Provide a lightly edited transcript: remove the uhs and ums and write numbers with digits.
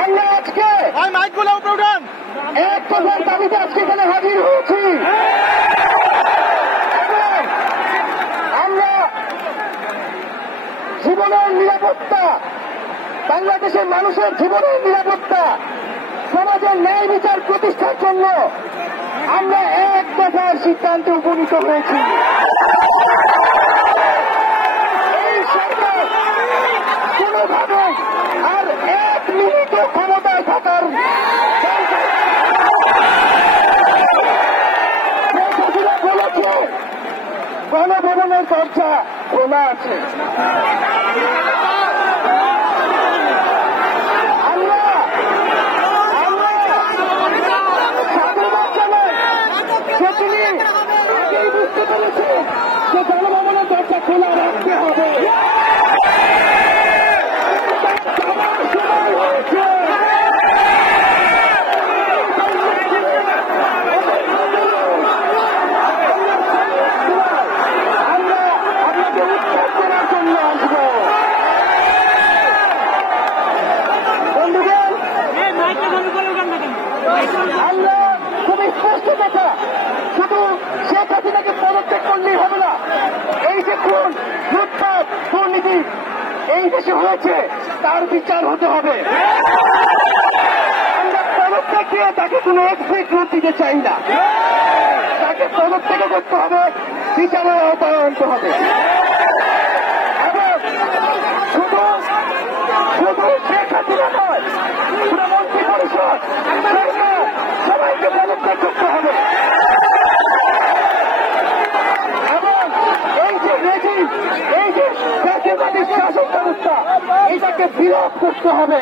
আমরা আজকে এক দফার দাবিতে আজকে এখানে হাজির হয়েছি। আমরা জীবনের নিরাপত্তা, বাংলাদেশের মানুষের জীবনের নিরাপত্তা, সমাজের ন্যায় বিচার প্রতিষ্ঠার জন্য আমরা এক দফার সিদ্ধান্তে উপনীত হয়েছি। এই সরকার কোনোভাবে আর এক মিনিটও ক্ষমতায় থাকার বলেছে গণভবনের দরজা খোলা আছে। বুঝতে পেরেছে যে গণভবনের দরজা খোলা রাখতে হবে। আমরা আপনাকে উৎখাত করার জন্য আসবো। বন্ধুগণ, আমরা খুবই স্পষ্ট কথা, শুধু শেখ হাসিনাকে পদত্যাগ করলেই হবে না। এই যে খুন, লুটপাট, দুর্নীতি এই দেশে হয়েছে তার বিচার হতে হবে। আমরা পদত্যাগ দিয়ে তাকে কোনো এক্সিট রুট দিতে চাই না। তাকে পদত্যাগ করতে হবে, বিচারের আওতায় আনতে হবে। এবং শুধু শেখ হাসিনা নয়, পুরো মন্ত্রী পরিষদ, সরকার সবাইকে পদত্যাগ করতে হবে। এই যে জাতীয়তাবাদী শাসন ব্যবস্থা, এটাকে বিলোপ করতে হবে।